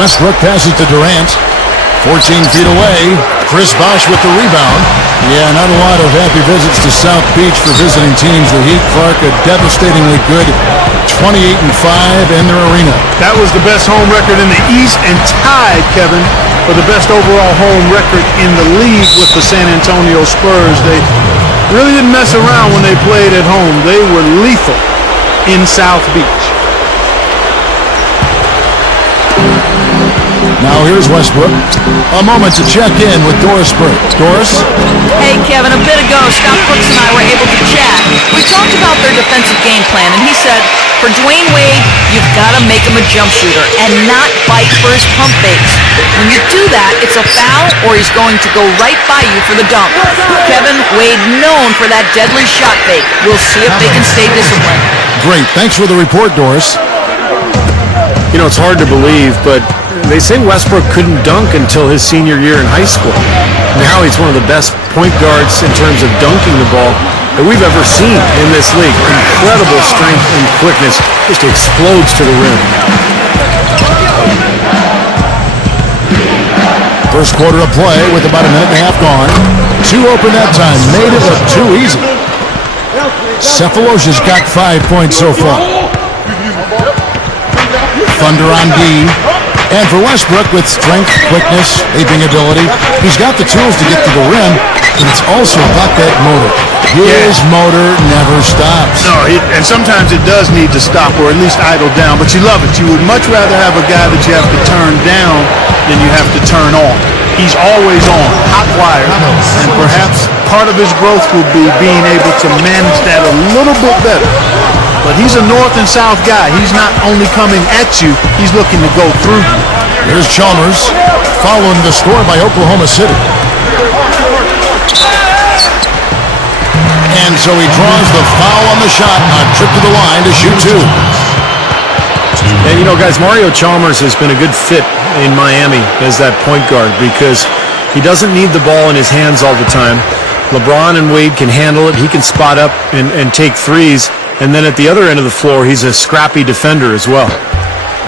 Westbrook passes to Durant. 14 feet away. Chris Bosh with the rebound. Yeah, not a lot of happy visits to South Beach for visiting teams. The Heat, Clark, a devastatingly good 28-5 in their arena. That was the best home record in the East and tied, Kevin, for the best overall home record in the league with the San Antonio Spurs. They really didn't mess around when they played at home. They were lethal in South Beach. Now here's Westbrook. A moment to check in with Doris Burke. Doris? Hey, Kevin, a bit ago, Scott Brooks and I were able to chat. We talked about their defensive game plan, and he said, for Dwayne Wade, you've got to make him a jump shooter and not bite for his pump fakes. When you do that, it's a foul or he's going to go right by you for the dunk. Kevin, Wade known for that deadly shot fake. We'll see if they can stay disciplined. Great. Thanks for the report, Doris. You know, it's hard to believe, but they say Westbrook couldn't dunk until his senior year in high school. Now he's one of the best point guards in terms of dunking the ball that we've ever seen in this league. Incredible strength and quickness, just explodes to the rim. First quarter of play with about a minute and a half gone. Two open that time. Made it look too easy. Cephalosha's got 5 points so far. Thunder on D. And for Westbrook, with strength, quickness, leaping ability, he's got the tools to get to the rim, and it's also about that motor. His motor never stops. No, and sometimes it does need to stop or at least idle down, but you love it. You would much rather have a guy that you have to turn down than you have to turn on. He's always on, hot wire, and perhaps part of his growth will be being able to manage that a little bit better. But he's a north and south guy. He's not only coming at you, he's looking to go through you. Here's Chalmers, following the score by Oklahoma City. And so he draws the foul on the shot, a trip to the line to shoot two. And you know, guys, Mario Chalmers has been a good fit in Miami as that point guard because he doesn't need the ball in his hands all the time. LeBron and Wade can handle it. He can spot up and take threes. And then at the other end of the floor, he's a scrappy defender as well.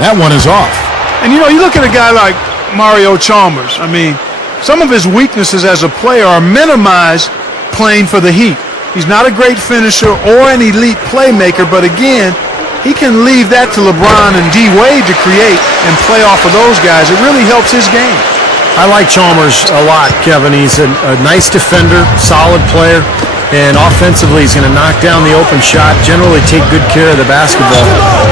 That one is off. And you know, you look at a guy like Mario Chalmers. I mean, some of his weaknesses as a player are minimized playing for the Heat. He's not a great finisher or an elite playmaker, but again, he can leave that to LeBron and D. Wade to create and play off of those guys. It really helps his game. I like Chalmers a lot, Kevin. He's a nice defender, solid player. And offensively, he's going to knock down the open shot, generally take good care of the basketball.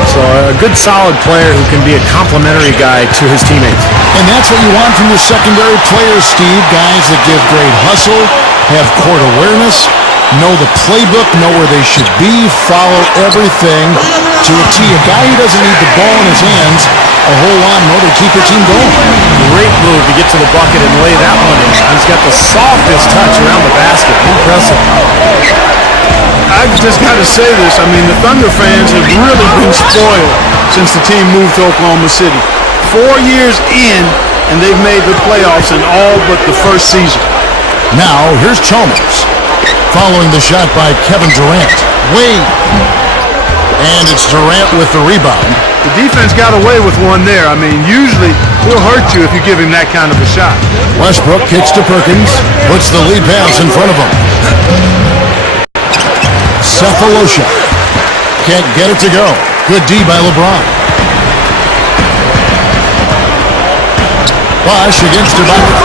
So a good, solid player who can be a complimentary guy to his teammates. And that's what you want from your secondary players, Steve. Guys that give great hustle, have court awareness, know the playbook, know where they should be, follow everything to a T. A guy who doesn't need the ball in his hands a whole lot in order to keep your team going. Great move to get to the bucket and lay that one in. He's got the softest touch around the basket. Impressive. I just got to say this. I mean, the Thunder fans have really been spoiled since the team moved to Oklahoma City. 4 years in, and they've made the playoffs in all but the first season. Now, here's Chalmers, following the shot by Kevin Durant. Wade. And it's Durant with the rebound. The defense got away with one there. I mean, usually he'll hurt you if you give him that kind of a shot. Westbrook kicks to Perkins, puts the lead pass in front of him. Cephalosha can't get it to go. Good D by LeBron. Bosh against Ibaka.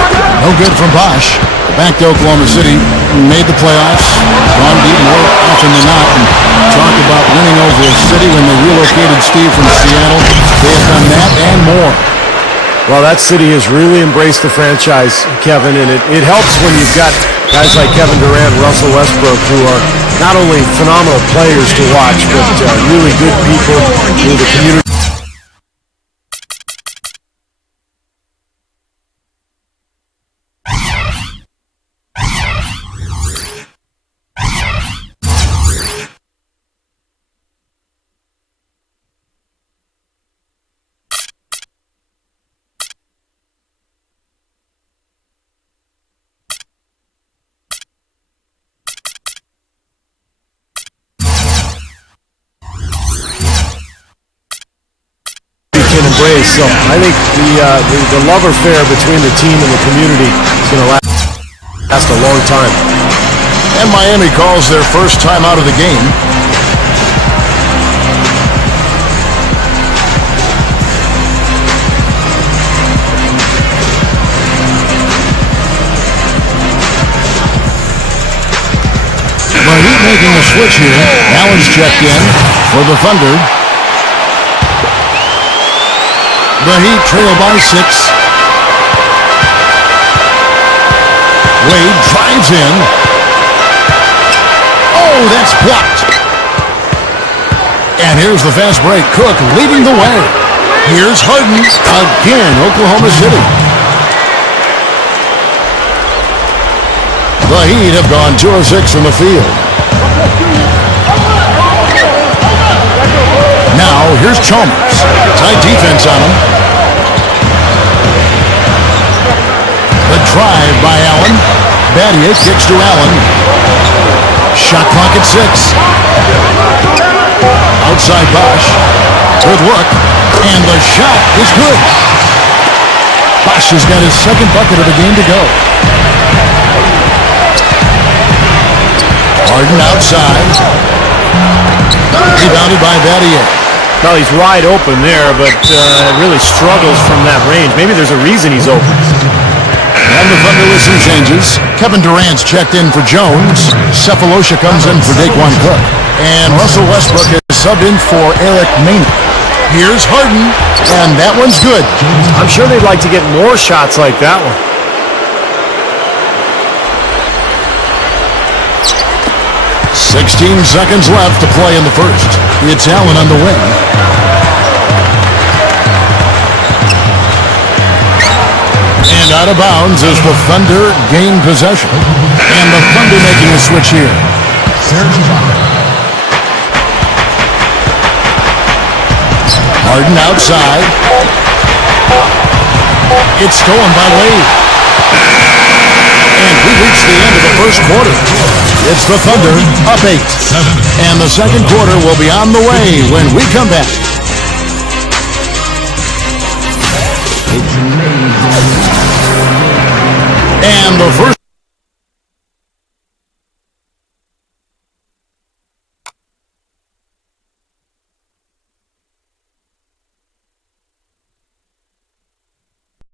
No good from Bosh. Back to Oklahoma City, made the playoffs, gone deep more often than not, and talk about winning over a city when they relocated Steve from Seattle. They have done that and more. Well, that city has really embraced the franchise, Kevin, and it helps when you've got guys like Kevin Durant and Russell Westbrook who are not only phenomenal players to watch, but really good people who the community. ways. So I think the love affair between the team and the community is going to last a long time. And Miami calls their first time out of the game. The Heat making a switch here. Allen's checked in for the Thunder. The Heat trail by 6. Wade drives in. Oh, that's blocked. And here's the fast break. Cook leading the way. Here's Harden again, Oklahoma City. The Heat have gone 2 of 6 in the field. Now, here's Chalmers. Tight defense on him. The drive by Allen. Battier kicks to Allen. Shot clock at 6. Outside Bosch. Good look. And the shot is good. Bosch has got his second bucket of the game to go. Harden outside. Rebounded by Battier. Well, he's wide open there, but really struggles from that range. Maybe there's a reason he's open. And the Thunder with some changes. Kevin Durant's checked in for Jones. Cephalosha comes in for Daquan Cook. And Russell Westbrook is subbed in for Eric Maynard. Here's Harden, and that one's good. I'm sure they'd like to get more shots like that one. "16 seconds left to play in the first. It's Allen on the wing. And out of bounds as the Thunder gain possession. And the Thunder making a switch here. Harden outside. It's stolen by Wade. And we reach the end of the first quarter. It's the Thunder up 8. And the second quarter will be on the way when we come back. And the first